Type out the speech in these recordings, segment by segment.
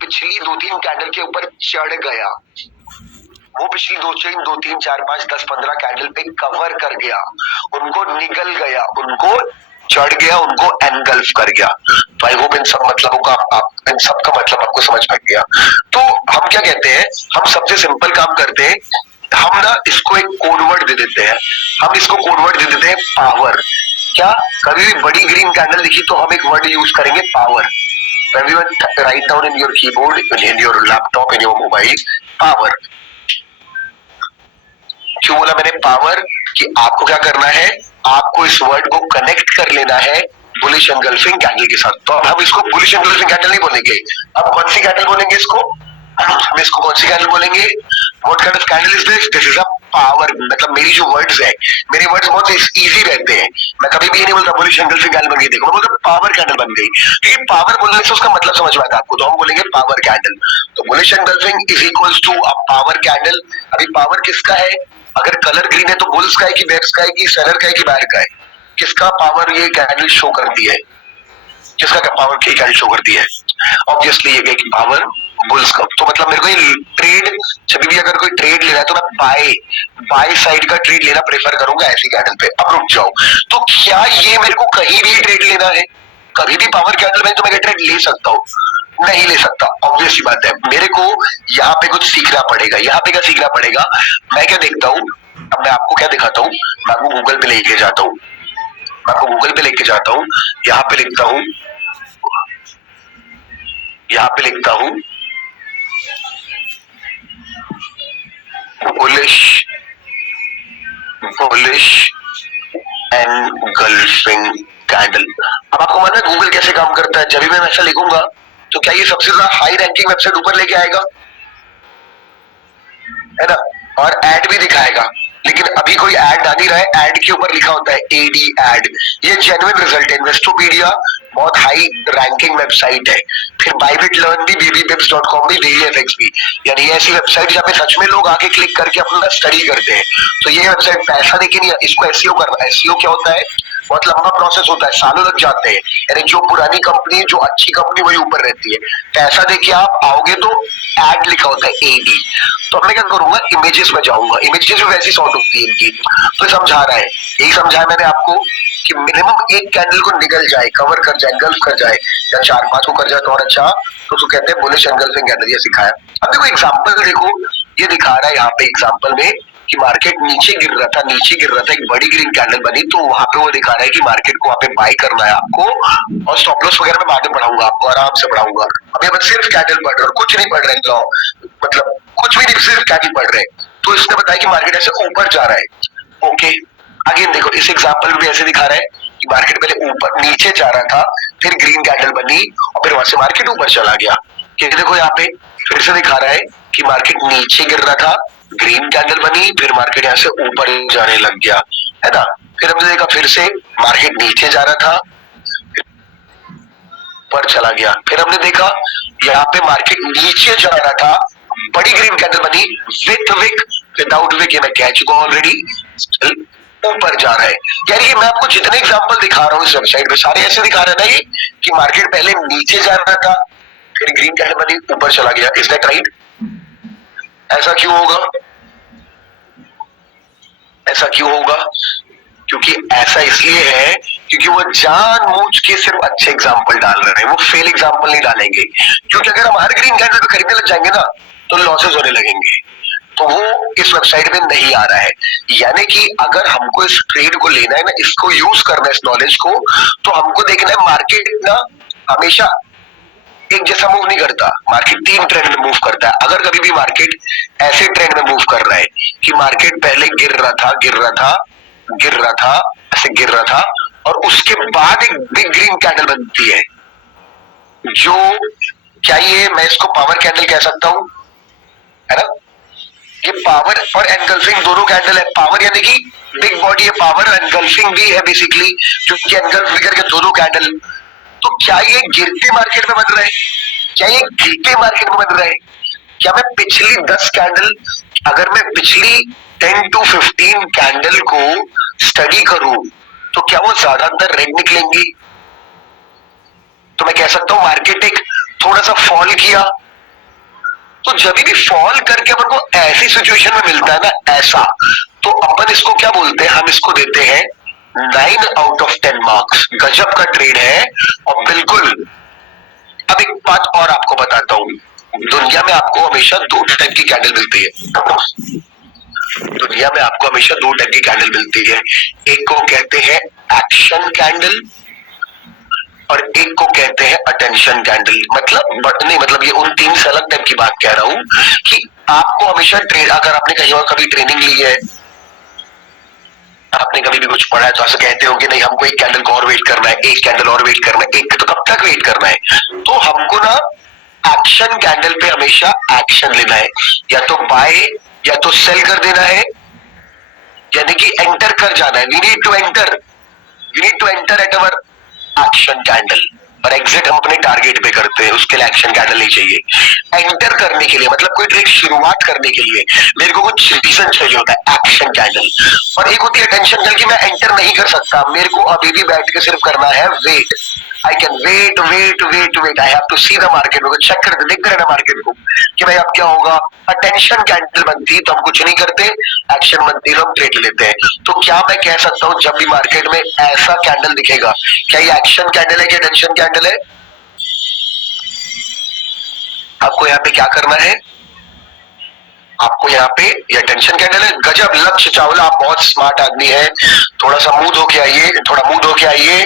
पिछली 2-3 कैंडल के ऊपर चढ़ गया, वो पिछली 2-3, 4, 5, 10, 15 कैंडल पे कवर कर गया, उनको निगल गया, उनको चढ़ गया, उनको एनगल्फ कर गया। तो आई होप इन सब मतलबों का इन सब का मतलब आपको समझ में गया। तो हम क्या कहते हैं, हम सबसे सिंपल काम करते हैं, हम ना इसको एक कोडवर्ड दे देते हैं, हम इसको कोडवर्ड दे देते हैं पावर। क्या कभी भी बड़ी ग्रीन कैंडल दिखी तो हम एक वर्ड यूज करेंगे power. Everyone write down in your keyboard, in your laptop, in your mobile, power। क्यों बोला मैंने पावर? कि आपको क्या करना है, आपको इस वर्ड को कनेक्ट कर लेना है बुलिश एंगल्फिंग कैंडल के साथ। तो अब हम इसको बुलिश एंगल्फिंग कैंडल नहीं बोलेंगे, अब कौन सी कैंडल बोलेंगे इसको? हम इसको कौन सी कैंडल बोलेंगे? What kind of candle is this? This is a power. मतलब मेरी जो वर्ड्स है, मेरे वर्ड्स बहुत इजी रहते हैं, मैं कभी भी ये नहीं बोलता बुलिश एंगल्फिंग कैंडल बन गई, देखो मैं बोलता पावर कैंडल बन गई, क्योंकि पावर बोलने से उसका मतलब समझ में आता है आपको, तो हम बोलेंगे पावर कैंडल। तो bullish engulfing is equals to a power candle. अभी पावर किसका है? अगर कलर ग्रीन है तो बुल्स का है कि बेयर्स का है कि सेलर का है कि बायर का है? किसका पावर ये कैंडल शो करती है? किसका पावर की कैंडल शो करती है? ऑब्वियसली ये पावर बुल्स का। तो मतलब मेरे को ये ट्रेड, जब भी अगर कोई ट्रेड ले रहा है तो मैं बाय साइड का ट्रेड लेना प्रेफर करूंगा ऐसी कैंडल पे। अब रुक जाओ, तो क्या ये मेरे को कहीं भी ट्रेड लेना है? कभी भी पावर कैंडल में तो मैं ट्रेड ले सकता हूँ? नहीं ले सकता, ऑब्वियस सी बात है। मेरे को यहाँ पे कुछ सीखना पड़ेगा। यहाँ पे क्या सीखना पड़ेगा? मैं क्या देखता हूँ, अब मैं आपको क्या दिखाता हूँ, मैं आपको गूगल पे लेके जाता हूँ, मैं आपको गूगल पे लेके जाता हूँ, यहाँ पे लिखता हूँ, यहाँ पे लिखता हूँ बुलिश एनगल्फिंग कैंडल। अब आपको मालूम है गूगल कैसे काम करता है? जब भी मैं ऐसा लिखूंगा तो क्या ये सबसे ज्यादा हाई रैंकिंग वेबसाइट ऊपर लेके आएगा, है ना? और ऐड भी दिखाएगा, लेकिन अभी कोई ऐड आ नहीं रहा है, ऐड के ऊपर लिखा होता है एडी ऐड। ये जेन्युइन रिजल्ट है। इन्वेस्टोपीडिया बहुत हाई रैंकिंग वेबसाइट है, फिर बाइबिट लर्न भी, bbbips.com भी, डेलीएफएक्स भी, यानी ये ऐसी वेबसाइट जहाँ पे सच में लोग आके क्लिक करके अपना स्टडी करते हैं। तो ये वेबसाइट पैसा देके नहीं, इसको एसईओ करना। एसईओ क्या होता है? बहुत लंबा प्रोसेस होता है, सालों लग जाते हैं, यानी जो पुरानी कंपनी, जो अच्छी कंपनी वही ऊपर रहती है। पैसा देके आप आओगे तो ऐड लिखा होता है एडी। तो मैं क्या करूंगा, इमेजेस में जाऊंगा, इमेजेस भी वैसी सॉर्ट होती है इनकी। तो समझा रहा है, यही समझाया मैंने आपको कि मिनिमम एक कैंडल को निगल जाए, कवर कर जाए, एंगल्फ कर जाए, या 4-5 को कर जाए तो और अच्छा, तो उसको कहते हैं बुलिश एंगल्फिंग कैंडल। ये सिखाया। अब देखो एग्जांपल देखो, ये दिखा रहा है यहाँ पे एग्जांपल में कि मार्केट नीचे गिर रहा था, एक बड़ी ग्रीन कैंडल बनी, तो वहां पे वो दिखा रहा है कि मार्केट को वहां पे बाय करना है आपको, और स्टॉप लॉस वगैरह मैं बाद में पढ़ाऊंगा आपको, आराम से पढ़ाऊंगा। अभी अपन सिर्फ कैंडल पढ़ रहे हैं, कुछ नहीं पढ़ रहे हैं, लॉ मतलब कुछ भी नहीं, सिर्फ कैंडल पढ़ रहे हैं। तो इसने बताया कि मार्केट ऐसे ऊपर जा रहा है। ओके, आगे देखो इस एग्जांपल में भी ऐसे दिखा रहा है कि मार्केट पहले ऊपर नीचे जा रहा था, फिर ग्रीन कैंडल बनी और फिर वहां से मार्केट ऊपर चला गया। ये देखो यहाँ पे फिर से दिखा रहा है कि मार्केट नीचे गिर रहा था, ग्रीन कैंडल बनी, फिर मार्केट यहाँ से ऊपर जाने लग गया, है ना? फिर हमने देखा फिर से मार्केट नीचे जा रहा था, ऊपर चला गया। फिर हमने देखा यहाँ पे मार्केट नीचे जा रहा था, बड़ी ग्रीन कैंडल बनी, विथ विक, विदाउट विक ये मैं कह चुका हूं ऑलरेडी, ऊपर जा रहा है। यार ये मैं आपको जितने एग्जांपल दिखा रहा हूँ इस वेबसाइट पे सारे ऐसे दिखा रहे हैं ना, ये कि मार्केट पहले नीचे जा रहा था, फिर ग्रीन कैंडल बनी, ऊपर चला गया। Is that right? ऐसा क्यों होगा? ऐसा क्यों होगा? क्योंकि ऐसा इसलिए है क्योंकि वो जानबूझ के सिर्फ अच्छे एग्जाम्पल डाल रहे हैं, वो फेल एग्जाम्पल नहीं डालेंगे। क्योंकि अगर हम हर ग्रीन कैंडल पे खरीदने लग जाएंगे ना तो लॉसेस होने लगेंगे, तो वो इस वेबसाइट में नहीं आ रहा है। यानी कि अगर हमको इस ट्रेड को लेना है ना, इसको यूज करना है, इस नॉलेज को, तो हमको देखना है मार्केट ना हमेशा एक जैसा मूव नहीं करता, मार्केट 3 ट्रेंड में मूव करता है। अगर कभी भी मार्केट ऐसे ट्रेंड में मूव कर रहा है कि मार्केट पहले गिर रहा था, ऐसे गिर रहा था, और उसके बाद एक बिग ग्रीन कैंडल बनती है, जो क्या ये मैं इसको पावर कैंडल कह सकता हूं, है ना? ये पावर और एनगल्फिंग दोनों कैंडल है। पावर यानी कि बिग बॉडी है, पावर एनगल्फिंग भी है बेसिकली, क्योंकि एनगल्फ भी करके दोनों कैंडल। तो क्या ये गिरते मार्केट में बन रहा है? क्या ये गिरते मार्केट में बन रहा है? क्या मैं पिछली 10 कैंडल, अगर मैं पिछली 10 to 15 कैंडल को स्टडी करूं तो क्या वो ज्यादातर रेड निकलेंगी? तो मैं कह सकता हूं मार्केट एक थोड़ा सा फॉल किया, तो जब भी फॉल करके अपन को ऐसी सिचुएशन में मिलता है ना ऐसा, तो अपन इसको क्या बोलते हैं, हम इसको देते हैं 9 आउट ऑफ 10 मार्क्स। गजब का ट्रेड है और बिल्कुल। अब एक बात और आपको बताता हूं, दुनिया में आपको हमेशा दो टाइप की कैंडल मिलती है। दुनिया में आपको हमेशा दो टाइप की कैंडल मिलती है, एक को कहते हैं एक्शन कैंडल और एक को कहते हैं अटेंशन कैंडल। मतलब ये उन तीन से अलग टाइप की बात कह रहा हूं कि आपको हमेशा अगर आपने कहीं और कभी ट्रेनिंग ली है, आपने कभी भी कुछ पढ़ा है, तो ऐसे कहते हो कि नहीं हमको एक कैंडल को और वेट करना है, एक कैंडल और वेट करना है, एक तो कब तक वेट करना है। तो हमको ना एक्शन कैंडल पे हमेशा एक्शन लेना है, या तो बाय या तो सेल कर देना है, यानी कि एंटर कर जाना है। We need to enter at our action candle, और एग्जिट हम अपने टारगेट पे करते हैं, उसके लिए एक्शन कैंडल नहीं चाहिए। एंटर करने के लिए मतलब कोई ट्रेड शुरुआत करने के लिए मेरे को कुछ रीजन चाहिए होता है, एक्शन कैंडल। और एक होती है अटेंशन कैंडल कि मैं एंटर नहीं कर सकता, मेरे को अभी भी बैठ के सिर्फ करना है wait. I can wait wait wait wait, I have to see the market, check करते देखते रहना मार्केट को कि भाई अब क्या होगा। अटेंशन कैंडल बनती तो हम कुछ नहीं करते, एक्शन बनती तो हम ट्रेड लेते हैं। तो क्या मैं कह सकता हूं जब भी मार्केट में ऐसा कैंडल दिखेगा, क्या ये एक्शन कैंडल है कि अटेंशन कैंडल है? आपको यहाँ पे क्या करना है, आपको यहाँ पे ये अटेंशन कैंडल है। गजब लक्ष्य चावला, आप बहुत स्मार्ट आदमी है। थोड़ा सा मुंह धो के आइए, थोड़ा मुंह धो के आइए,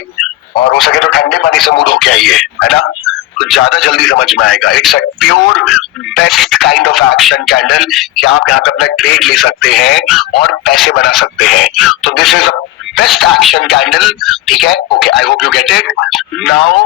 और हो सके तो ठंडे पानी से मुंह धो के आइए, है ना, तो ज्यादा जल्दी समझ में आएगा। It's a pure best kind of action candle कि आप यहाँ पे अपना ट्रेड ले सकते हैं और पैसे बना सकते हैं। तो this is a best action candle, ठीक है। Okay, I hope you get it now.